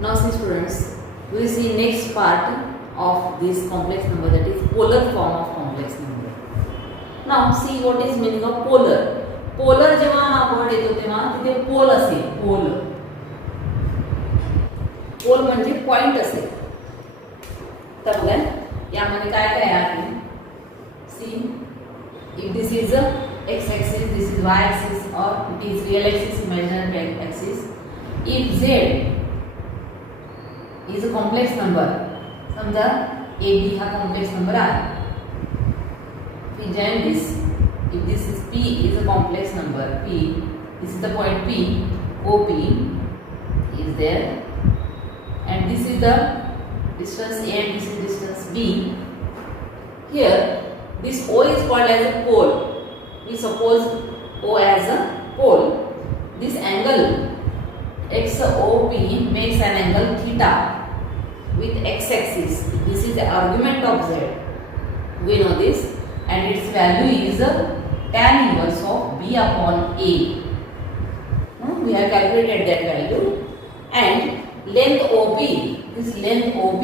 Now see students, we will see next part of this complex number, that is polar form of complex number. Now see what is meaning of polar. Polar जेव्हा हा word येतो तेव्हा तिथे pole असेल, pole. Pole म्हणजे point असेल. तर बघा यामध्ये काय काय आहे. See if this is a x axis, this is y axis, or it is real axis, imaginary axis. If z is a complex number, समजा AB हा complex number आहे. We join this. If this is P is a complex number, P, this is the point P, OP is there, and this is the distance A and this is distance B. Here, this O is called as a pole. We suppose O as a pole. This angle XOP makes an angle theta with x-axis. This is the argument of Z. We know this, and its value is tan inverse of B upon A. We have calculated that value, and length OB, this length OB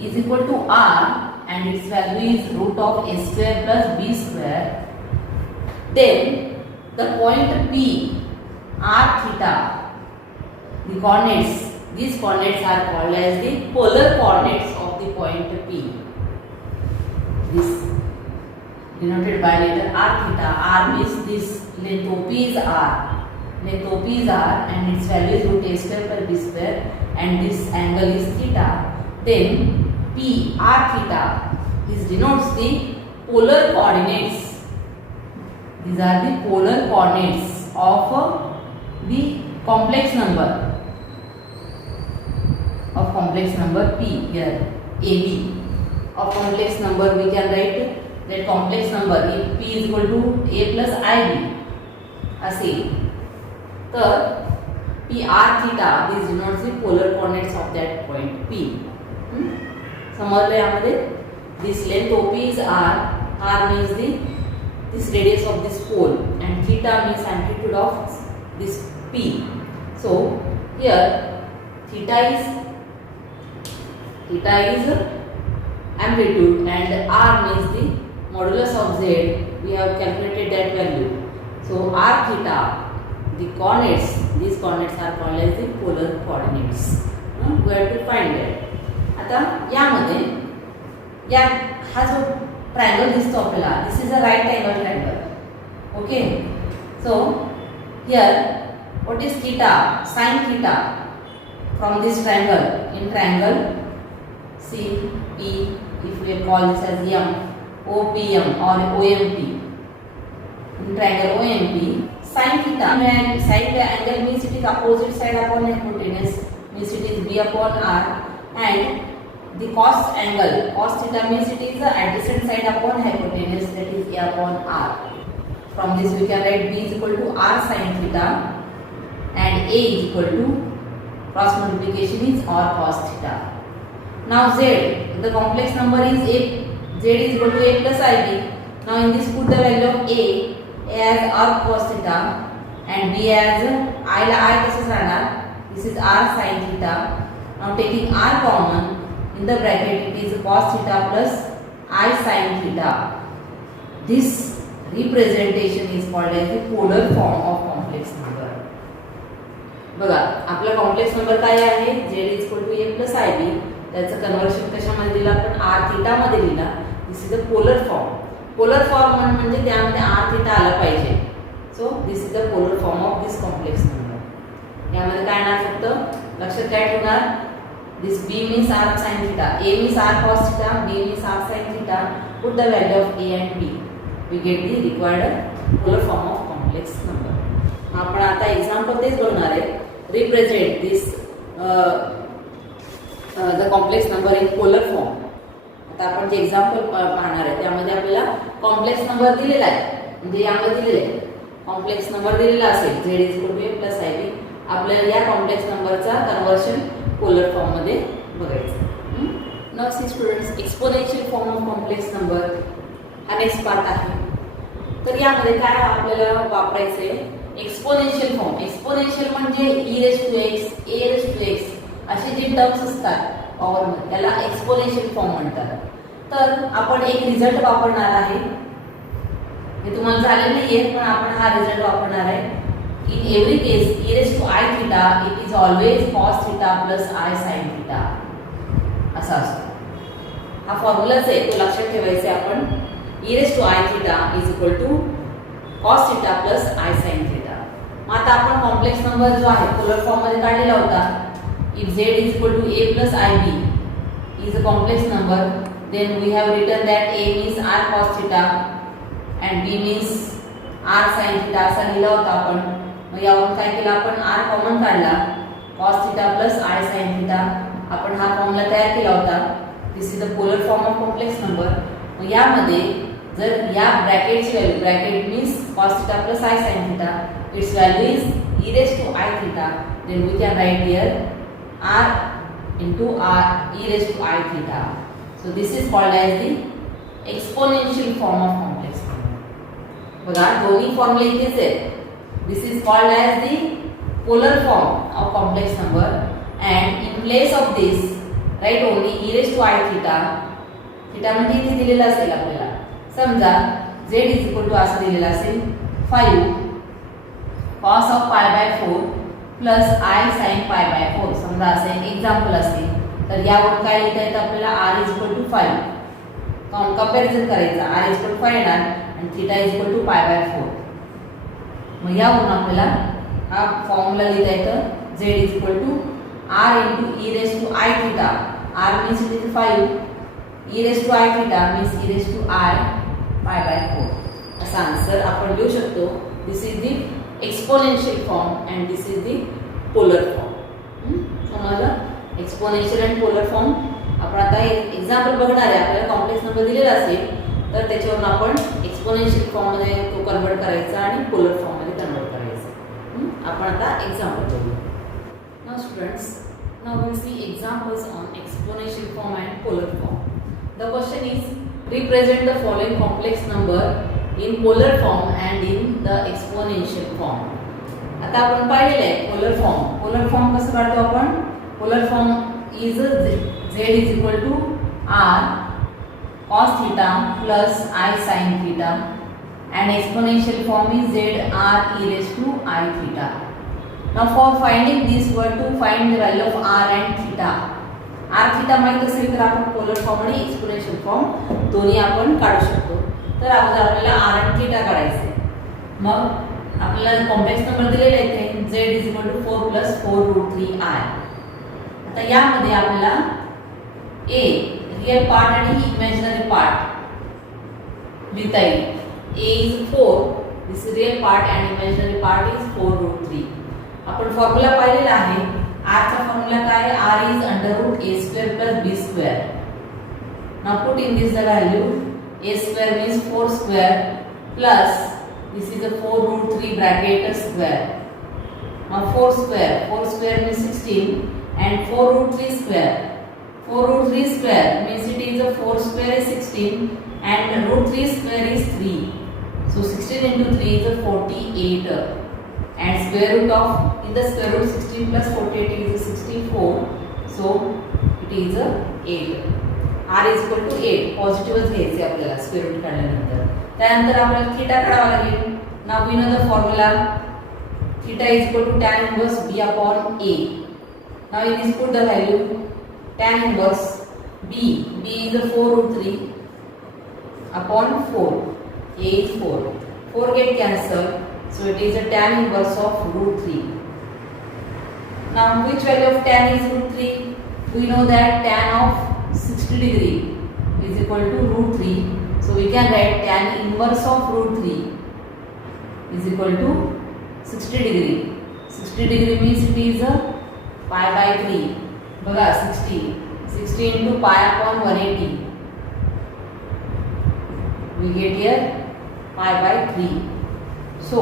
is equal to R, and its value is root of A square plus B square. Then the point P, R theta, the coordinates, these coordinates are called as the polar coordinates of the point P. This denoted by letter R theta. R means this length OP is R. Length OP is R, and its value is root A square per B square, and this angle is theta. Then P R theta, this denotes the polar coordinates. These are the polar coordinates of the complex number P here, AB. Of complex number we can write that complex number if P is equal to A plus IB असे. तर P R theta, this denotes the polar coordinates of that point P. समजलं यामध्ये. This length OP is R. R means this radius of this pole, and theta means amplitude of this P. So here theta is amplitude, and R means the modulus of Z. We have calculated that value. So R theta, the coordinates, these coordinates are called as the polar coordinates. We have to find that. आता यामध्ये या हा जो triangle दिसतो आपल्याला, this is a right angle triangle. Okay, so here what is theta? sin theta from this triangle. In triangle CP, if we call this as M, OPM or OMP. In triangle OMP, sin theta, side angle means it is opposite side upon hypotenuse, means it is B upon R, and the cos angle, cos theta means it is the adjacent side upon hypotenuse, that is A upon R. From this we can write B is equal to R sin theta, and A is equal to cross multiplication is R cos theta. Now Z, the complex number is A, Z is equal to A plus IB. Now in this put the value of A as R cos theta, and B as I तसेच राहणार. This is R sin theta. Now taking R common, in the bracket it is cos theta plus I sin theta. This representation is called as the polar form of complex number. बघा आपला complex number काय आहे? Z is equal to A plus IB. त्याचं conversion कशामध्ये दिलं आपण? R theta मध्ये दिला. This is the polar form. Polar form म्हणजे त्यामध्ये R theta आला पाहिजे. So this is the polar form of this complex number. यामध्ये काय येणार? फक्त लक्षात काय ठेवणार? This B means R sin theta, A means R cos theta, B means R sin theta. Put the value of A and B. We get the required polar form of complex number. आपण आता example तेच बघणार आहे. Represent this the complex number in polar form. आता आपण जे example पाहणार आहे त्यामध्ये आपल्याला कॉम्प्लेक्स नंबर दिलेला आहे. म्हणजे यामध्ये दिलेले आहे कॉम्प्लेक्स नंबर दिलेला असेल Z is equal to A plus IB. आपल्याला या कॉम्प्लेक्स नंबरचा कन्वर्शन पोलर फॉर्म मध्ये बघायचं. Now see students, exponential form of complex number हा नेक्स्ट पार्ट आहे. तर यामध्ये काय आपल्याला वापरायचे? Exponential form. एक्सपोनेन्शियल म्हणजे e⁻x, a⁻x असे जे टर्म्स असतात पॉवरमध्ये त्याला एक्सपोनेन्शियल फॉर्म म्हणतात. तर आपण एक रिझल्ट वापरणार आहे. हे तुम्हाला झालेलं नाहीये पण आपण हा रिझल्ट वापरणार आहे. In every case e⁻I θ it is always cos θ plus I sin θ असा असतो. हा फॉर्म्युलाच आहे तो लक्षात ठेवायचा आहे आपण. e⁻I θ is equal to cos θ plus I sin θ. मग आता आपण कॉम्प्लेक्स नंबर जो आहे पोलर फॉर्म मध्ये काढलेला होता. If z is equal to a plus ib is a complex number, then we have written that a means r cos theta and b means r sin theta असा लिहिला होता आपण. मग यावरून काय केलं आपण r कॉमन काढला. cos theta plus I sin theta आपण हा फॉर्म्युला तयार केला होता. This is the polar form of complex number. मग यामध्ये जर या ब्रॅकेटची value, bracket means cos theta plus I sin theta, its value is e⁻I theta, then we can write here r into r e⁻I theta. So this is called as the exponential form of complex number. बघा दोन्ही फॉर्म्युले इथेच आहेत. This is called as the polar form of complex number, and in place of this write only e⁻I theta. theta म्हणजे इथे दिलेला असेल आपल्याला. समजा z is equal to असं दिलेला असेल 5 cos of π/4 plus I sin π/4. समजा असे एक्झाम्पल असेल तर यावरून काय लिहिता येतं आपल्याला r is equal to 5. Comparison करायचं. r is equal to 5 येणार आणि थीटा is equal to π/4. मग यावरून आपल्याला हा फॉर्म्युला लिहिता येतं. z is equal to r into e⁻I theta. r means it is 5. e⁻I theta means e⁻I π/4. असा आन्सर आपण लिहू शकतो. This is the exponential form and this is the polar form. समजलं? एक्सपोनेन्शियल अँड पोलर फॉर्म आपण आता एक example बघणार आहे. आपल्याला कॉम्प्लेक्स नंबर दिलेला असेल तर त्याच्यावरून आपण एक्सपोनेन्शियल फॉर्म मध्ये तो कन्वर्ट करायचा आणि पोलर फॉर्म मध्ये कन्वर्ट करायचा. आपण आता एक्झाम्पल बघू. Now students, now we see examples on exponential form and polar form. The question is represent the following complex number in polar form and in the exponential form. आता आपण पाहिलेलं आहे polar form. Polar form कसं काढतो आपण? Polar form is z is equal to r cos theta plus I sin theta, and exponential form is z r e⁻I theta. Now for finding this, we have to find the value of r and theta. r theta माहित असेल तर आपण polar form आणि exponential form दोन्ही आपण काढू शकतो. तर अगोदर आपल्याला r and theta काढायचे. मग आपल्याला कॉम्प्लेक्स नंबर दिलेले आहेत z is equal to 4 plus 4√3i. आता यामध्ये आपल्याला a रियल पार्ट आणि इमॅजिनरी पार्ट लिहिता येईल. a is 4, this real part and imaginary part is 4√3. आपण फॉर्म्युला पाहिलेला आहे. r चा फॉर्म्युला काय? r is √a² plus b². Now put in this the value. a² means 4² plus this is a 4√3 bracket square. Now 4² means 16 and 4√3 square. 4√3 square means it is a 4 square is 16 and √3 square is 3. So 16 into 3 is a 48 and square root of in the square root 16 plus 48 is a 64. So it is a 8. r is equal to 8. पॉझिटिव्हच घ्यायचे आपल्याला square route काढल्यानंतर. त्यानंतर आपल्याला theta काढावा लागेल. Now we know the formula. Theta is equal to tan inverse b upon a. Now in this put the value. Tan inverse b is a 4√3 upon 4. a is 4. 4 get cancelled, so it is a tan inverse of √3. Now which value of tan is √3? We know that tan of 60 degree is equal to √3. So we can write tan inverse of √3 is equal to 60 degree. 60 degree means it is a pi/3. बघा 60 into pi upon 180. We get here pi/3. So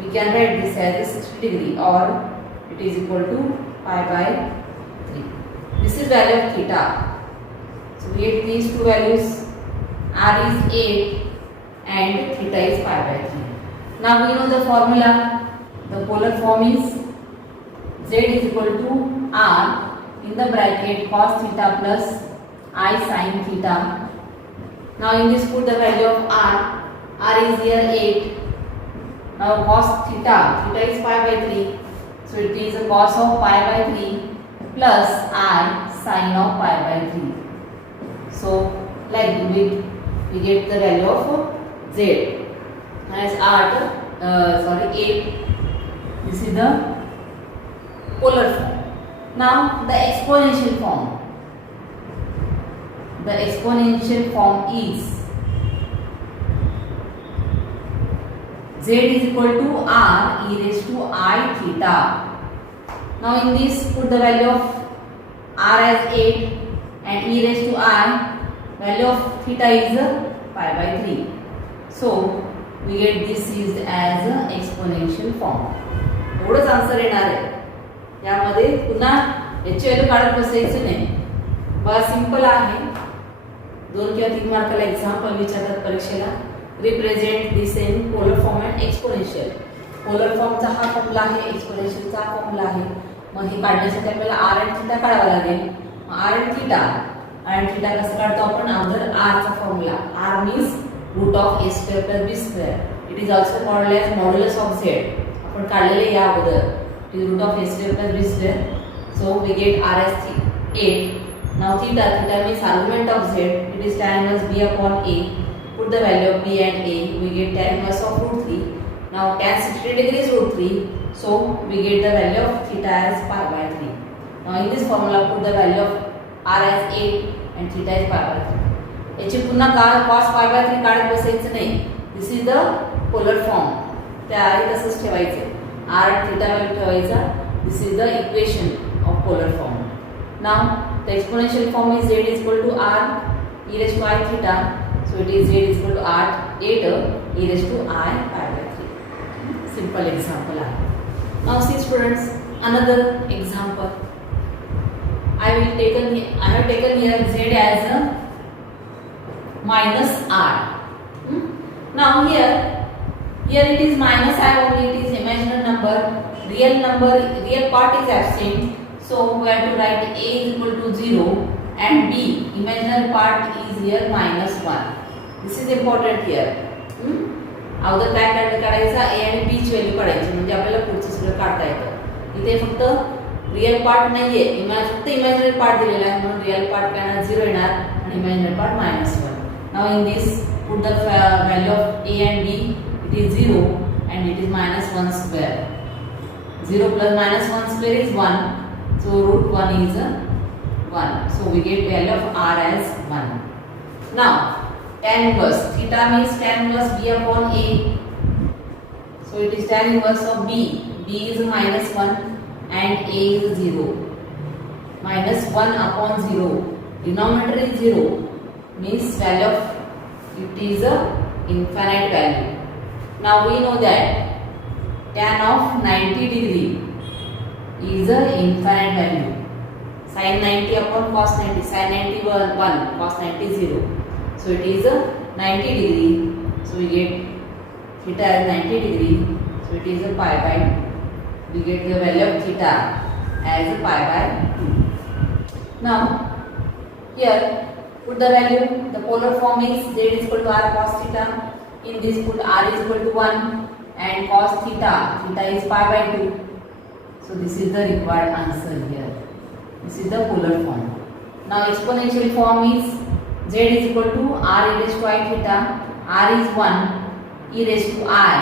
we can write this as a 60 degree or it is equal to pi/3. This is value of theta. So we get these two values. R is 8 and theta is pi/3. Now we know the formula. The polar form is z is equal to r in the bracket cos theta plus I sin theta. Now in this put the value of r. R is here 8. Now cos theta is pi by 3. So it is a cos of pi by 3 plus I sin of pi by 3. So like we get the value of z as r 8. This is the polar form. Now the exponential form. The exponential form is z is equal to r e raised to I theta. Now in this put the value of r as 8 and e raised to I, value of theta is pi by 3. So we get this is as exponential form. एवढंच answer येणार आहे. यामध्ये पुन्हा याची value काढत बसायचं नाही. बघा सिंपल आहे. 2 किंवा 3 मार्काला एक्झाम्पल विचारतात परीक्षेला. Represent this in polar form and exponential. पोलर फॉर्मचा हा फॉर्म्युला आहे, एक्सपोनेन्शियलचा हा फॉर्म्युला आहे. मग हे काढण्यासाठी आपल्याला आर अँड थीटा काढावा लागेल. मग आर अँड थीटा कसं काढतो आपण? अगोदर आर चा formula. R means root of A square plus B square. It is also called as modulus of Z. आपण काढलेले या अगोदर. It is root of A square plus B square. So we get R as 8. Now theta means argument of z. It is tan inverse b upon a. Put the value of b and a. We get tan inverse of root 3. Now tan 60 degree is root 3. So we get the value of theta as pi by 3. Now in this formula put the value of r as 8 and theta is pi by 3. याची पुन्हा cos pi by 3 काढत बसायचं नाही. This is the polar form. त्या आहे तसंच ठेवायचं. r and theta value ठेवायचा. This is the equation of polar form. Now the exponential form is z is equal to r e raised to I theta. So it is z is equal to r 8 e raised to I pi by 3. Simple example. Now see students, another example. I have taken here z as a minus r. Now here it is minus I only. It is imaginary number. Real part is absent. So we have to write a is equal to 0 and b imaginary part is here minus 1. This is important here. अगोदर काय काढायचा? a आणि b ची value काढायची म्हणजे आपल्याला पुढचं सगळं काढता येतं. इथे फक्त रिअल पार्ट नाहीये, फक्त इमॅजिनरी पार्ट दिलेला आहे म्हणून रिअल पार्ट काय येणार? 0 येणार आणि imaginary part -1. Now in this put the value of a and b. It is 0 and it is -1 square. 0 plus -1 square is 1. So root 1 is 1. So we get value of r as 1. Now tan inverse. Theta means tan inverse b upon a. So it is tan inverse of b. B is -1 and a is 0. -1 upon 0. Denominator is 0. Means value of it is a infinite value. Now we know that tan of 90 degree is a infinite value. Sin 90 upon cos 90. Sin 90 1, cos 90 0. So it is a 90 degree. So we get theta as 90 degree. So it is a pi by 2. We get the value of theta as a pi by 2. Now here put the value. The polar form is z is equal to r cos theta. In this put r is equal to 1 and cos theta is pi by 2. So this is the required answer here. This is the polar form. Now exponential form is z is equal to r e raised to I theta. R is 1 e raised to I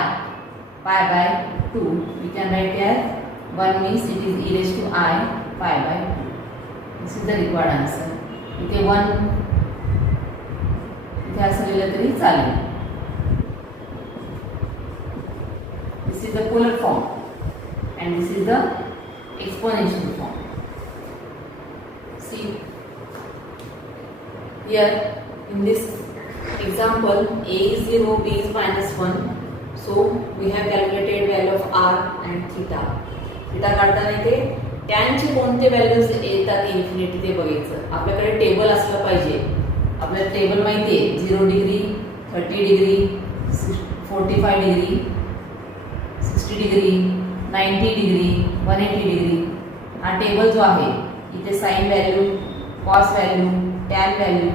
pi by 2. We can write here 1 means it is e raised to I pi by 2. This is the required answer. इथे 1 इथे असं लिहिलं तरी चालेल. This is the polar form. And this is the exponential form. See here in this example a is 0, b is -1. So we have calculated value of r and theta. Theta काढताना इथे tan चे कोणते values येतात infinity ते बघायचं. आपल्याकडे table असलं पाहिजे. आपल्याला टेबल माहिती आहे 0 degree, 30 degree, 45 degree, 60 degree, 90 degree 180 degree हा टेबल जो आहे इथे sine value cos value tan value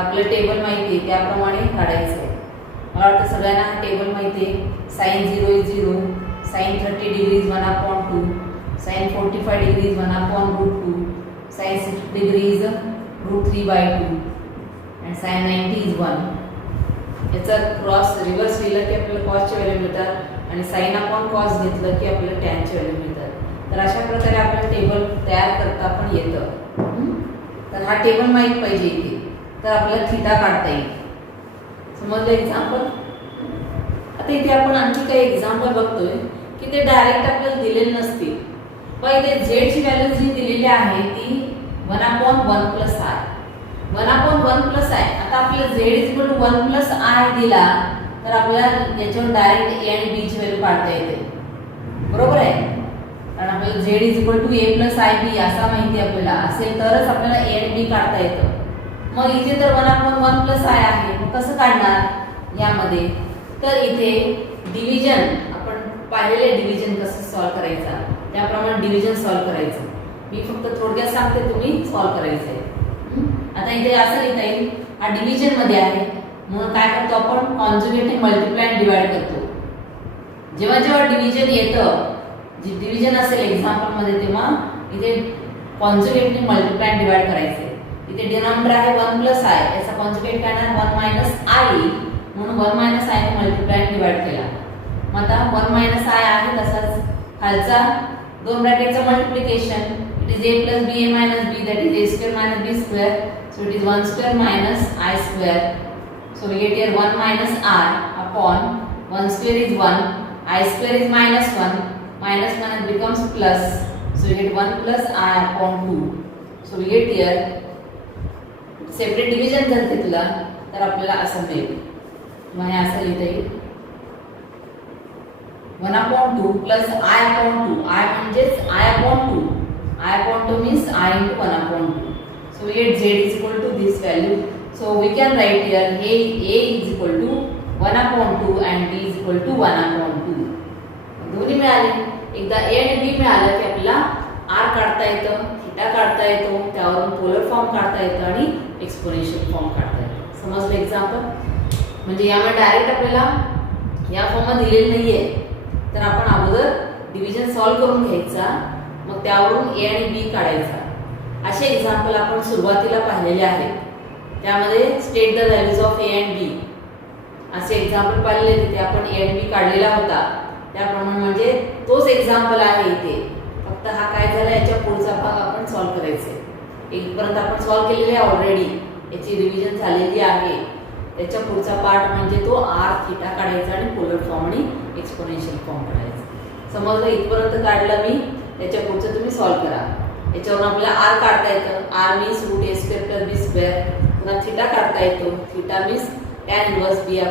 आपलं टेबल माहिती आहे त्याप्रमाणे काढायचं आहे. मला वाटतं सगळ्यांना हा टेबल माहिती आहे. Sine 0 is 0, sine 30 degree is 1/2, sine 45 degree is 1/√2, sine 60 degree is √3/2 and sine 90 is 1. याचा क्रॉस रिव्हर्स लिहिलं की आपल्याला कॉसचे व्हॅल्यू मिळतात आणि साइन अपॉन कॉस घेतलं की आपल्याला टॅनचे व्हॅल्यू मिळतात. तर अशा प्रकारे आपल्याला टेबल तयार करता पण येतं. तर हा टेबल माहीत पाहिजे इथे तर आपल्याला थीटा काढता येईल. समजलं एक्झाम्पल. आता इथे आपण आणखी काही एक्झाम्पल बघतोय की ते डायरेक्ट आपल्याला दिलेले नसतील पण इथे झेडची व्हॅल्यू जी दिलेली आहे ती 1/1 + i 1/1 + i. आता आपल्याला z = 1 + i दिला तर आपल्याला याच्यावर डायरेक्ट a आणि b ची व्हॅल्यू काढता येते. बरोबर आहे. कारण आपल्याला z = a + ib असा माहिती आपल्याला असेल तरच आपल्याला a आणि b काढता येतं. मग इथे तर 1/1 + i आहे. मग कसं काढणार यामध्ये. तर इथे डिव्हिजन आपण पाहिलेले डिव्हिजन कसं सॉल्व करायचा त्याप्रमाणे डिव्हिजन सॉल्व करायचं. मी फक्त थोडक्यात सांगते तुम्ही सॉल्व करायचं आहे. आता इथे असं लिहिता येईल हा डिव्हिजन मध्ये आहे म्हणून काय करतो आपण कॉन्जुगेटने मल्टिप्लाय आणि डिवाइड करतो. जेव्हा जेव्हा डिव्हिजन येतं जे डिव्हिजन असेल एक्झाम्पल मध्ये तेव्हा इथे कॉन्जुगेटने मल्टिप्लाय आणि डिवाइड करायचे. इथे डिनॉमिनेटर आहे 1 + i याचा कॉन्जुगेट काय येणार 1 - i म्हणून 1 - i ने मल्टिप्लाय आणि डिवाइड केला. मग आता 1 - i आहे तसाच खालचा दोन ब्रॅकेटचा multiplication it is a + ba - b that is a² - b². So it is 1² - i². So we get here 1 - i upon 1² is 1, i² is -1, -1 it becomes plus. So we get 1 + i upon 2. So we get here separate division जर घेतला तर आपल्याला असं मिळेल. मग हे असं लिहिता येईल 1/2 + i/2. i म्हणजेच i/2. i/2 means i into 1/2. So we get z = this value. So we can write here a is equal to 1/2 and b is equal to 1/2. दोन्ही मिळाले. एकदा a आणि b मिळालं की आपल्याला r काढता येतं, थीटा काढता येतो, त्यावरून पोलर फॉर्म काढता येतं आणि एक्सपोनेन्शियल फॉर्म काढता येतं. समजलं एक्झाम्पल. म्हणजे यामध्ये डायरेक्ट आपल्याला या फॉर्ममध्ये दिलेलं नाहीये तर आपण अगोदर डिव्हिजन सॉल्व करून घ्यायचा मग त्यावरून a आणि b काढायचा. असे एक्झाम्पल आपण सुरुवातीला पाहिलेले आहेत. त्यामध्ये state the values of a and b असे एक्झाम्पल पाहिलेले तिथे आपण a आणि b काढलेला होता. त्याप्रमाणे म्हणजे तोच एक्झाम्पल आहे इथे. फक्त हा काय झाला याच्या पुढचा भाग आपण सॉल्व करायचा आहे. इथपर्यंत आपण सॉल्व केलेले आहे ऑलरेडी. याची रिव्हिजन झालेली आहे. त्याच्या पुढचा पार्ट म्हणजे तो r थीटा काढायचा आणि पोलर फॉर्म आणि एक्सपोनेन्शियल फॉर्म काढायचा. समजलं. इथपर्यंत काढलं मी. त्याच्या पुढचं तुम्ही सॉल्व करा. याच्यावरून आपल्याला r काढता येतं. r means √a² + b². पुन्हा थीटा काढता येतो. Theta means tan inverse b/a.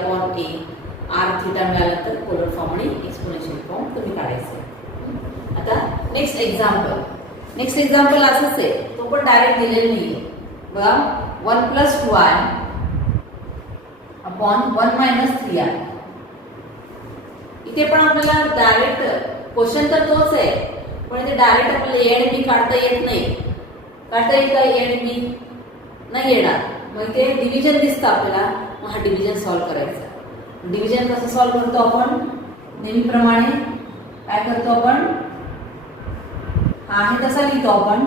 r theta मिळाल्यानंतर पोलर फॉर्म आणि एक्सपोनेन्शियल फॉर्म तुम्ही काढायचं. आता नेक्स्ट एक्झाम्पल असंच आहे. तो पण डायरेक्ट दिलेला नाहीये. बघा 1 + 2i upon 1 - 3i. इथे पण आपल्याला डायरेक्ट क्वेश्चन तर तोच आहे पण इथे डायरेक्ट आपल्याला a आणि b काढता येत नाही. काढता येईल का a आणि b? नाही येणार. मग इथे डिव्हिजन दिसतं आपल्याला. मग हा डिव्हिजन सॉल्व करायचा. डिव्हिजन कसं सॉल्व करतो आपण नेहमीप्रमाणे काय करतो आपण हा आहे तसा लिहितो आपण.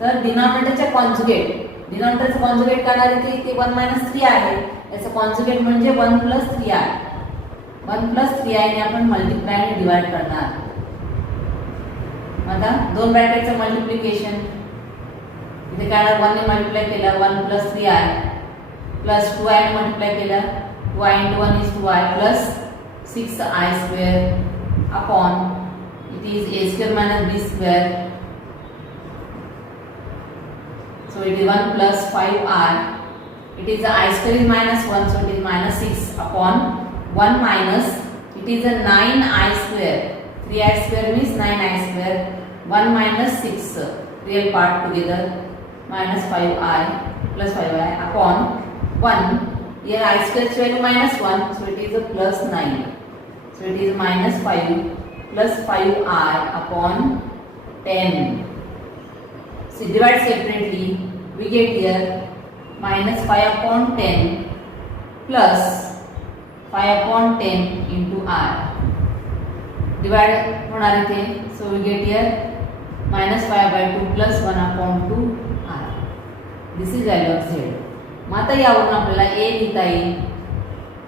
तर डिनॉमिनेटरचा कॉन्जुगेट काढणार इथे 1 - 3 आहे. याचा कॉन्जुगेट म्हणजे 1 + 3i. 1 + 3i ने आपण मल्टिप्लाय आणि डिवाइड करणार. आता दोन ब्रॅकेटचं मल्टिप्लिकेशन इथे काय 1 ने मल्टिप्लाय केलं 1 + 3i प्लस 2i ने मल्टिप्लाय केलं 2i × 1 is 2i plus 6i² upon it is a² - b². So it is 1 plus 5i. It is i² is -1, so it is -6 upon 1 minus it is a 9i². 3i² means 9i². 1 minus 6 real part together minus 5i plus 5i upon 1. Here i² value -1, so it is a plus 9. So it is -5 plus 5i upon 10. So divide separately, we get here minus 5 upon 10 plus 5 upon 10 into r. Divide होणार इथे, so we get here minus 5/2 plus 1 upon 2 r. This is value of z. मग आता यावरून आपल्याला a लिहिता येईल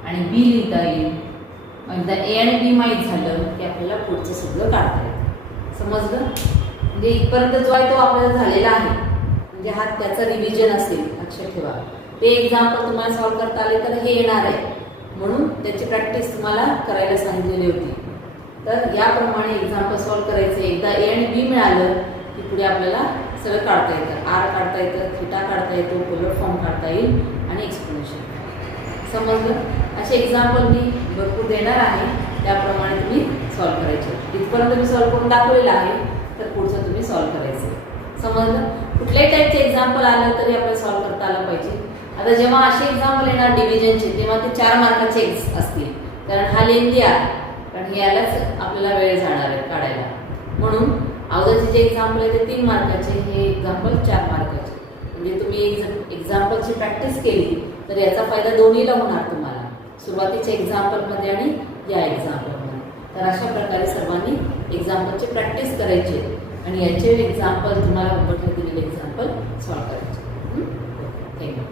आणि b लिहिता येईल. मग एकदा a आणि b माहित झालं की आपल्याला पुढचं सगळं काढता येतं. समजलं? म्हणजे इथपर्यंत जो आहे तो आपल्याला झालेला आहे, म्हणजे हा त्याचा रिव्हिजन असेल, लक्षात ठेवा. ते एक्झाम्पल तुम्हाला सॉल्व्ह करता आले तर हे येणार आहे, म्हणून त्याची प्रॅक्टिस तुम्हाला करायला सांगितलेली होती. तर याप्रमाणे एक्झाम्पल सॉल्व्ह करायचे. एकदा ए आणि बी मिळालं की पुढे आपल्याला सगळं काढता येतं. आर काढता येतं, थिटा काढता येतो, पोलर फॉर्म काढता येईल आणि एक्सप्लेनेशन. समजलं? असे एक्झाम्पल मी भरपूर देणार आहे, त्याप्रमाणे तुम्ही सॉल्व्ह करायचे. इथपर्यंत मी सॉल्व्ह करून दाखवलेलं आहे, तर पुढचं तुम्ही सॉल्व्ह करायचं. समजलं? कुठल्याही टाईपचे एक्झाम्पल आलं तरी आपल्याला सॉल्व्ह करता आलं पाहिजे. आता जेव्हा असे एक्झाम्पल येणार डिव्हिजनचे, तेव्हा ते 4 मार्काचे असतील, कारण हा लेंदी आहे, कारण यालाच आपल्याला वेळ जाणार आहे काढायला. म्हणून अगोदरचे जे एक्झाम्पल आहे ते 3 मार्काचे, हे एक्झाम्पल 4 मार्काचे. म्हणजे तुम्ही एक्झाम्पलची प्रॅक्टिस केली तर याचा फायदा दोन्हीला होणार तुम्हाला, सुरुवातीच्या एक्झाम्पलमध्ये आणि या एक्झाम्पलमध्ये. तर अशा प्रकारे सर्वांनी एक्झाम्पलची प्रॅक्टिस करायची आणि याचे एक्झाम्पल तुम्हाला होमवर्कला दिलेले एक्झाम्पल सॉल्व्ह करायचे. थँक्यू.